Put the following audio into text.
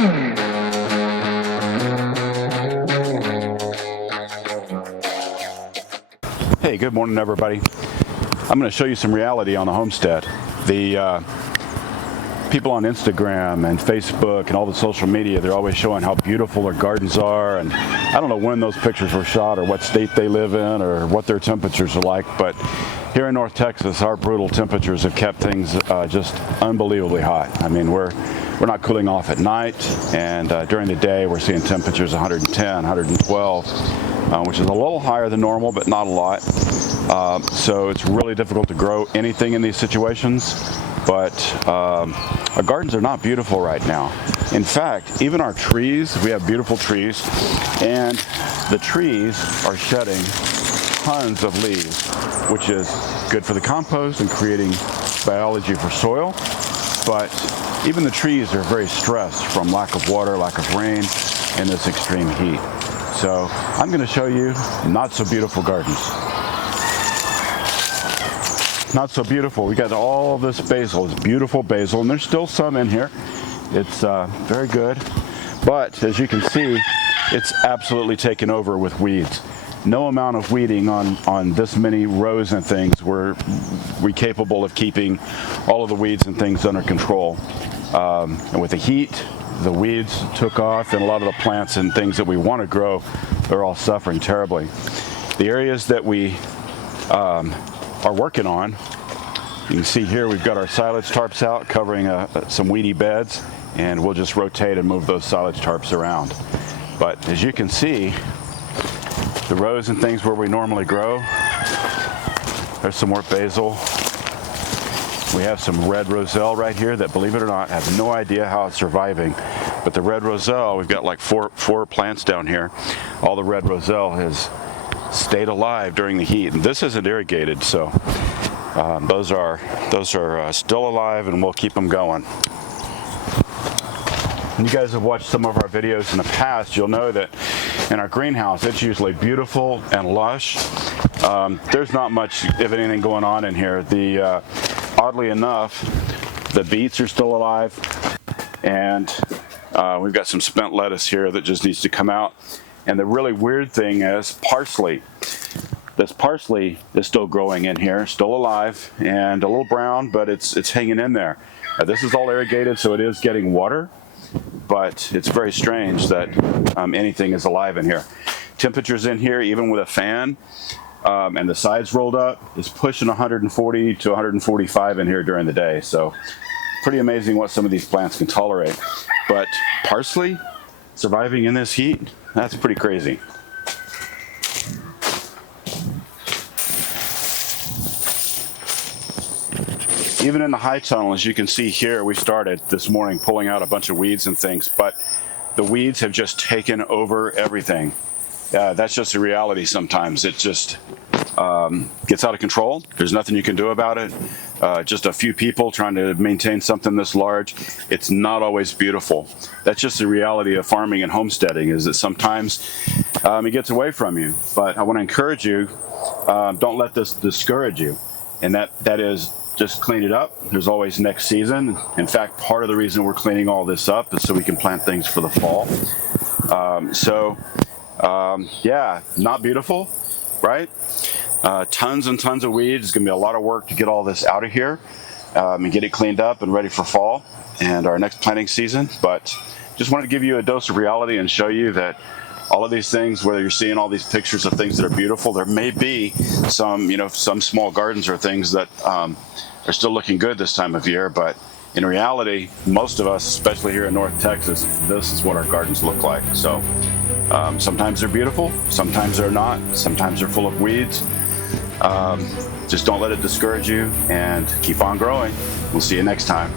Hey, good morning everybody. I'm going to show you some reality on the homestead. The people on Instagram and Facebook and all the social media, they're always showing how beautiful their gardens are, and I don't know when those pictures were shot or what state they live in or what their temperatures are like, but here in North Texas, our brutal temperatures have kept things just unbelievably hot. I mean, we're not cooling off at night, and during the day we're seeing temperatures 110, 112, which is a little higher than normal, but not a lot. So it's really difficult to grow anything in these situations, but our gardens are not beautiful right now. In fact, even our trees, we have beautiful trees, and the trees are shedding tons of leaves, which is good for the compost and creating biology for soil, but even the trees are very stressed from lack of water, lack of rain, and this extreme heat. So I'm going to show you not so beautiful gardens. Not so beautiful. We got all this basil. It's beautiful basil, and there's still some in here. It's very good, but as you can see, it's absolutely taken over with weeds. No amount of weeding on this many rows and things were we capable of keeping all of the weeds and things under control. And with the heat, the weeds took off, and a lot of the plants and things that we want to grow, they're all suffering terribly. The areas that we are working on, you can see here we've got our silage tarps out covering some weedy beds, and we'll just rotate and move those silage tarps around. But as you can see, the rows and things where we normally grow, there's some more basil. We have some red roselle right here that, believe it or not, I have no idea how it's surviving. But the red roselle, we've got like four plants down here. All the red roselle has stayed alive during the heat, and this isn't irrigated, so those are still alive, and we'll keep them going. And you guys have watched some of our videos in the past, you'll know that in our greenhouse it's usually beautiful and lush. There's not much of anything going on in here. Oddly enough, the beets are still alive, and we've got some spent lettuce here that just needs to come out. And the really weird thing is parsley. This parsley is still growing in here, still alive, and a little brown, but it's hanging in there. This is all irrigated, so it is getting water, but it's very strange that anything is alive in here. Temperatures in here, even with a fan and the sides rolled up, is pushing 140 to 145 in here during the day. So pretty amazing what some of these plants can tolerate. But parsley surviving in this heat, that's pretty crazy. Even in the high tunnel, as you can see here, we started this morning pulling out a bunch of weeds and things, but the weeds have just taken over everything. That's just a reality sometimes. It just gets out of control. There's nothing you can do about it. Just a few people trying to maintain something this large. It's not always beautiful. That's just the reality of farming and homesteading, is that sometimes it gets away from you. But I want to encourage you, don't let this discourage you. And that is, just clean it up. There's always next season. In fact, part of the reason we're cleaning all this up is so we can plant things for the fall. Yeah, not beautiful, right? Tons and tons of weeds. It's gonna be a lot of work to get all this out of here and get it cleaned up and ready for fall and our next planting season. But just wanted to give you a dose of reality and show you that all of these things, whether you're seeing all these pictures of things that are beautiful, there may be some small gardens or things that are still looking good this time of year, but in reality, most of us, especially here in North Texas, this is what our gardens look like. So sometimes they're beautiful, sometimes they're not, sometimes they're full of weeds. Just don't let it discourage you, and keep on growing. We'll see you next time.